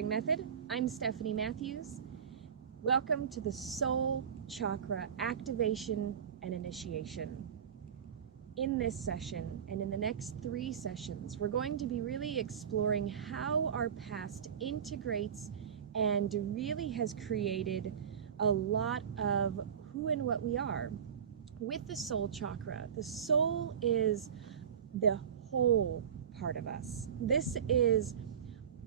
Mothering Method. I'm Stephanie Matthews. Welcome to the Soul Chakra Activation and Initiation. In this session and in the next 3 sessions, we're going to be really exploring how our past integrates and really has created a lot of who and what we are. With the soul chakra, the soul is the whole part of us. This is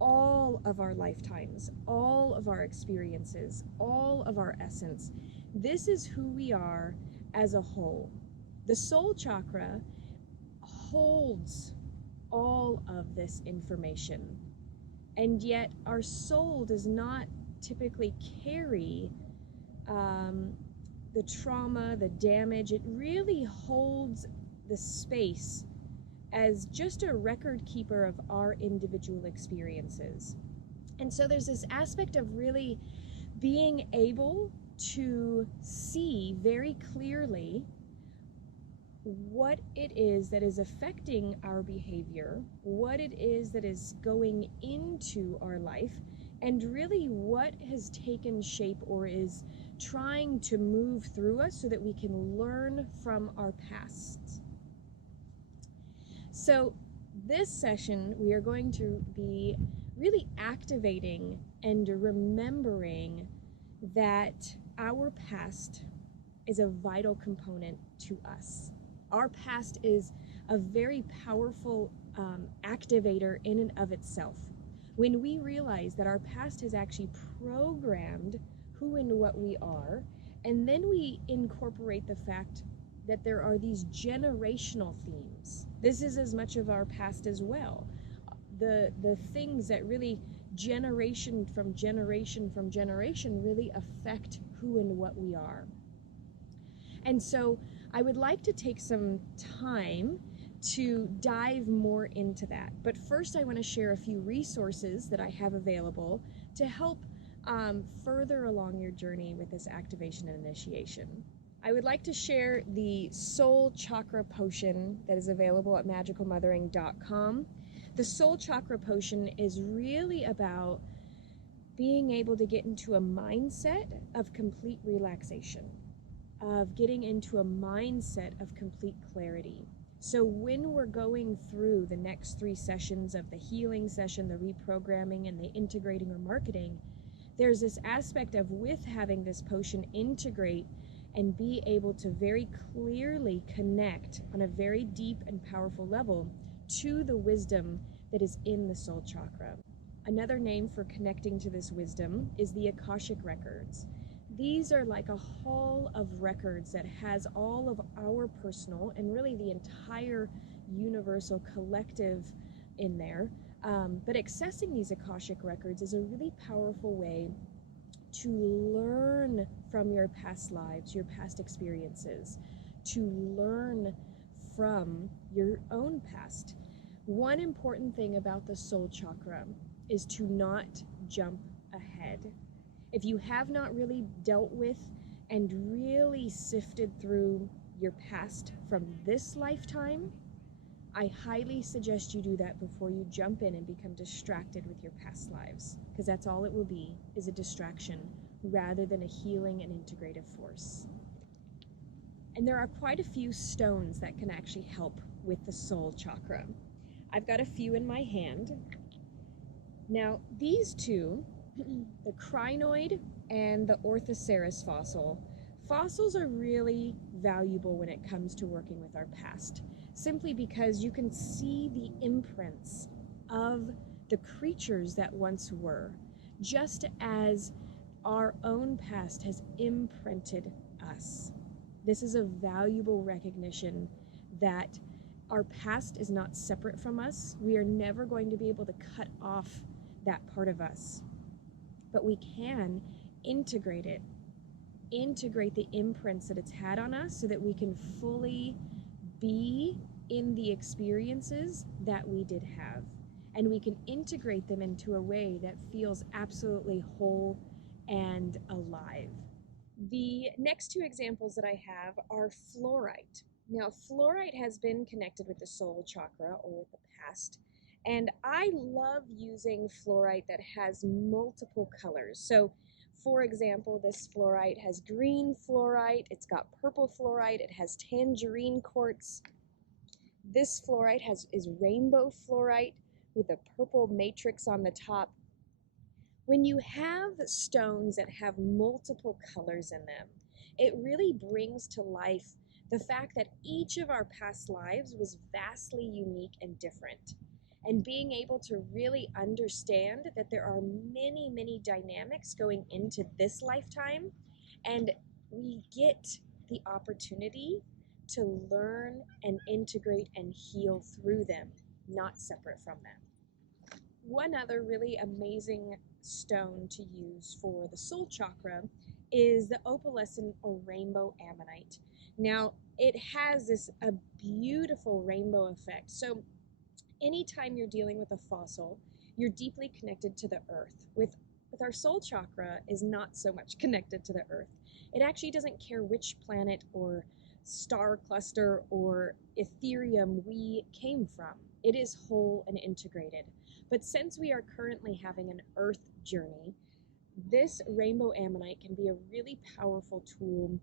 all of our lifetimes, all of our experiences, all of our essence. This is who we are as a whole. The soul chakra holds all of this information, and yet our soul does not typically carry the trauma, the damage. It really holds the space as just a record keeper of our individual experiences. And so there's this aspect of really being able to see very clearly what it is that is affecting our behavior, what it is that is going into our life, and really what has taken shape or is trying to move through us so that we can learn from our past. So this session, we are going to be really activating and remembering that our past is a vital component to us. Our past is a very powerful activator in and of itself. When we realize that our past has actually programmed who and what we are, and then we incorporate the fact that there are these generational themes. This is as much of our past as well. The things that really generation from generation really affect who and what we are. And so I would like to take some time to dive more into that. But first I want to share a few resources that I have available to help further along your journey with this activation and initiation. I would like to share the Soul Chakra Potion that is available at magicalmothering.com. The Soul Chakra Potion is really about being able to get into a mindset of complete relaxation, of getting into a mindset of complete clarity. So when we're going through the next 3 sessions of the healing session, the reprogramming, and the integrating or marketing, there's this aspect of, with having this potion, integrate and be able to very clearly connect on a very deep and powerful level to the wisdom that is in the soul chakra. Another name for connecting to this wisdom is the Akashic records. These are like a hall of records that has all of our personal and really the entire universal collective in there. But accessing these Akashic records is a really powerful way to learn from your past lives, your past experiences, to learn from your own past. One important thing about the soul chakra is to not jump ahead. If you have not really dealt with and really sifted through your past from this lifetime, I highly suggest you do that before you jump in and become distracted with your past lives, because that's all it will be, is a distraction rather than a healing and integrative force. And there are quite a few stones that can actually help with the soul chakra. I've got a few in my hand. Now, these two, the crinoid and the orthoceras fossil. Fossils are really valuable when it comes to working with our past, simply because you can see the imprints of the creatures that once were, just as our own past has imprinted us. This is a valuable recognition that our past is not separate from us. We are never going to be able to cut off that part of us, but we can integrate it, integrate the imprints that it's had on us so that we can fully be in the experiences that we did have, and we can integrate them into a way that feels absolutely whole and alive. The next 2 examples that I have are fluorite. Now, fluorite has been connected with the soul chakra or with the past And I love using fluorite that has multiple colors. So, for example, this fluorite has green fluorite, it's got purple fluorite, it has tangerine quartz. This fluorite is rainbow fluorite with a purple matrix on the top. When you have stones that have multiple colors in them, it really brings to life the fact that each of our past lives was vastly unique and different. And being able to really understand that there are many, many dynamics going into this lifetime, and we get the opportunity to learn and integrate and heal through them, not separate from them. One other really amazing stone to use for the soul chakra is the opalescent or rainbow ammonite. Now, it has this a beautiful rainbow effect. So anytime you're dealing with a fossil, you're deeply connected to the earth. With our soul chakra is not so much connected to the earth. It actually doesn't care which planet or star cluster or Ethereum we came from. It is whole and integrated. But since we are currently having an earth journey, this rainbow ammonite can be a really powerful tool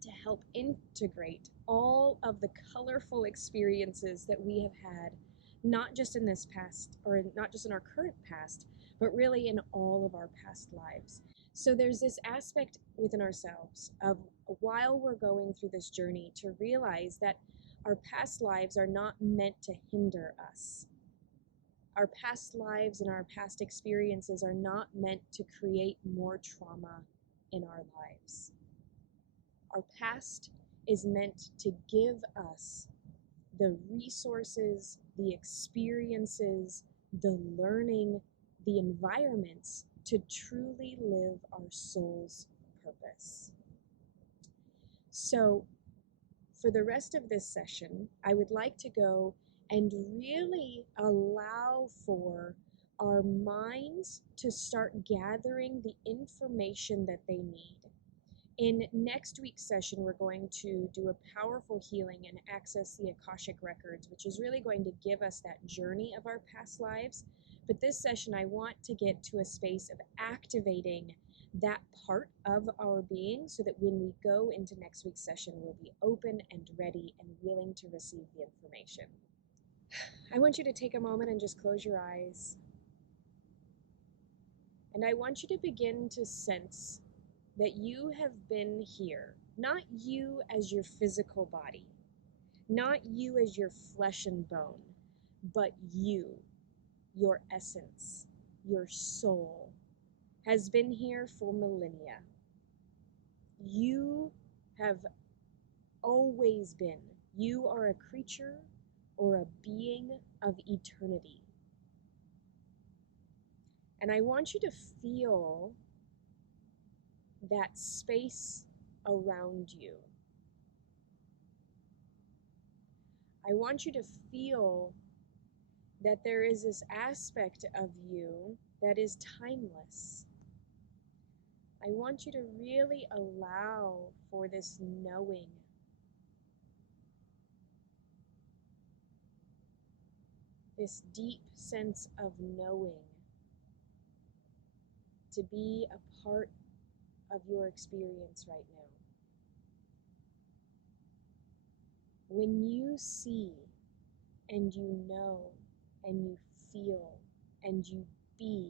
to help integrate all of the colorful experiences that we have had, not just in this past or not just in our current past, but really in all of our past lives. So there's this aspect within ourselves of, while we're going through this journey, to realize that our past lives are not meant to hinder us. Our past lives and our past experiences are not meant to create more trauma in our lives. Our past is meant to give us the resources, the experiences, the learning, the environments to truly live our soul's purpose. So, for the rest of this session, I would like to go and really allow for our minds to start gathering the information that they need. In next week's session, we're going to do a powerful healing and access the Akashic records, which is really going to give us that journey of our past lives. But this session, I want to get to a space of activating that part of our being so that when we go into next week's session, we'll be open and ready and willing to receive the information. I want you to take a moment and just close your eyes. And I want you to begin to sense that you have been here, not you as your physical body, not you as your flesh and bone, but you, your essence, your soul, has been here for millennia. You have always been. You are a creature or a being of eternity. And I want you to feel that space around you. I want you to feel that there is this aspect of you that is timeless. I want you to really allow for this knowing. This deep sense of knowing to be a part of your experience right now. When you see and you know and you feel and you be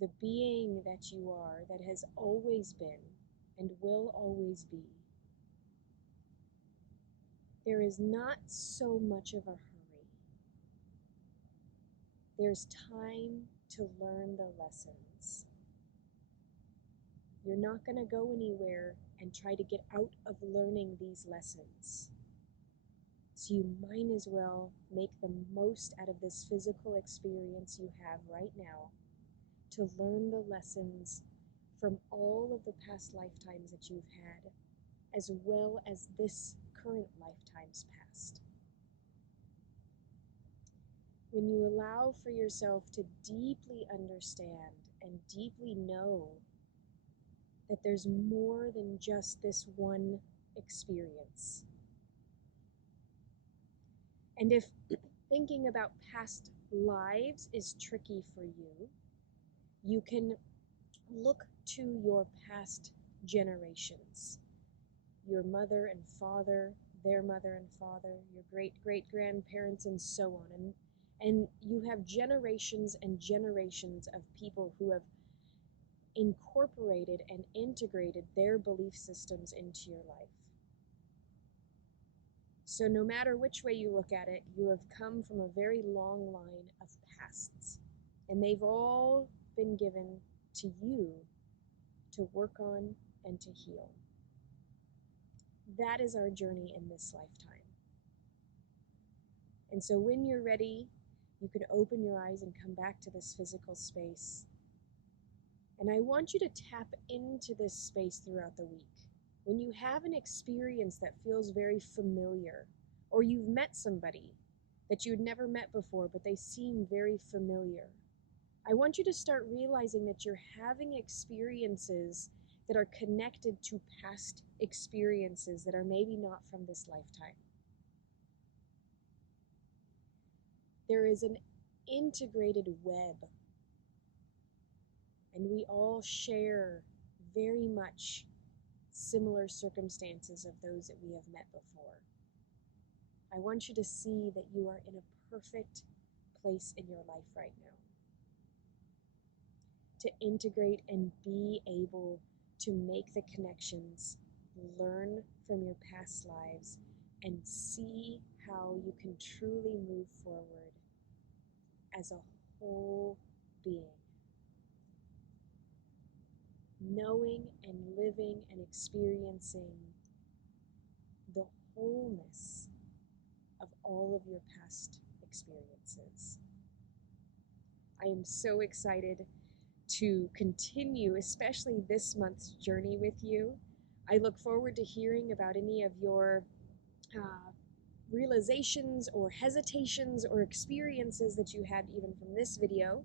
the being that you are, that has always been and will always be, there is not so much of a hurry. There's time to learn the lessons. You're not going to go anywhere and try to get out of learning these lessons. So you might as well make the most out of this physical experience you have right now to learn the lessons from all of the past lifetimes that you've had, as well as this current lifetime's past. When you allow for yourself to deeply understand and deeply know that there's more than just this one experience. And if thinking about past lives is tricky for you, you can look to your past generations, your mother and father, their mother and father, your great-great-grandparents, and so on. And you have generations and generations of people who have incorporated and integrated their belief systems into your life. So no matter which way you look at it, you have come from a very long line of pasts, and they've all been given to you to work on and to heal. That is our journey in this lifetime. And so when you're ready, you can open your eyes and come back to this physical space. And I want you to tap into this space throughout the week. When you have an experience that feels very familiar, or you've met somebody that you'd never met before, but they seem very familiar, I want you to start realizing that you're having experiences that are connected to past experiences that are maybe not from this lifetime. There is an integrated web, and we all share very much similar circumstances of those that we have met before. I want you to see that you are in a perfect place in your life right now to integrate and be able to make the connections, learn from your past lives, and see how you can truly move forward as a whole being. Knowing and living and experiencing the wholeness of all of your past experiences. I am so excited to continue, especially this month's journey with you. I look forward to hearing about any of your realizations or hesitations or experiences that you had even from this video.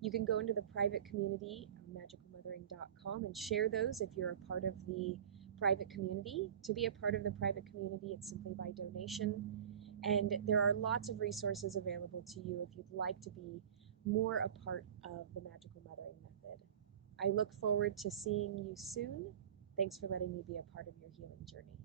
You can go into the private community on magicalmothering.com and share those if you're a part of the private community. To be a part of the private community, it's simply by donation. And there are lots of resources available to you if you'd like to be more a part of the Magical Mothering Method. I look forward to seeing you soon. Thanks for letting me be a part of your healing journey.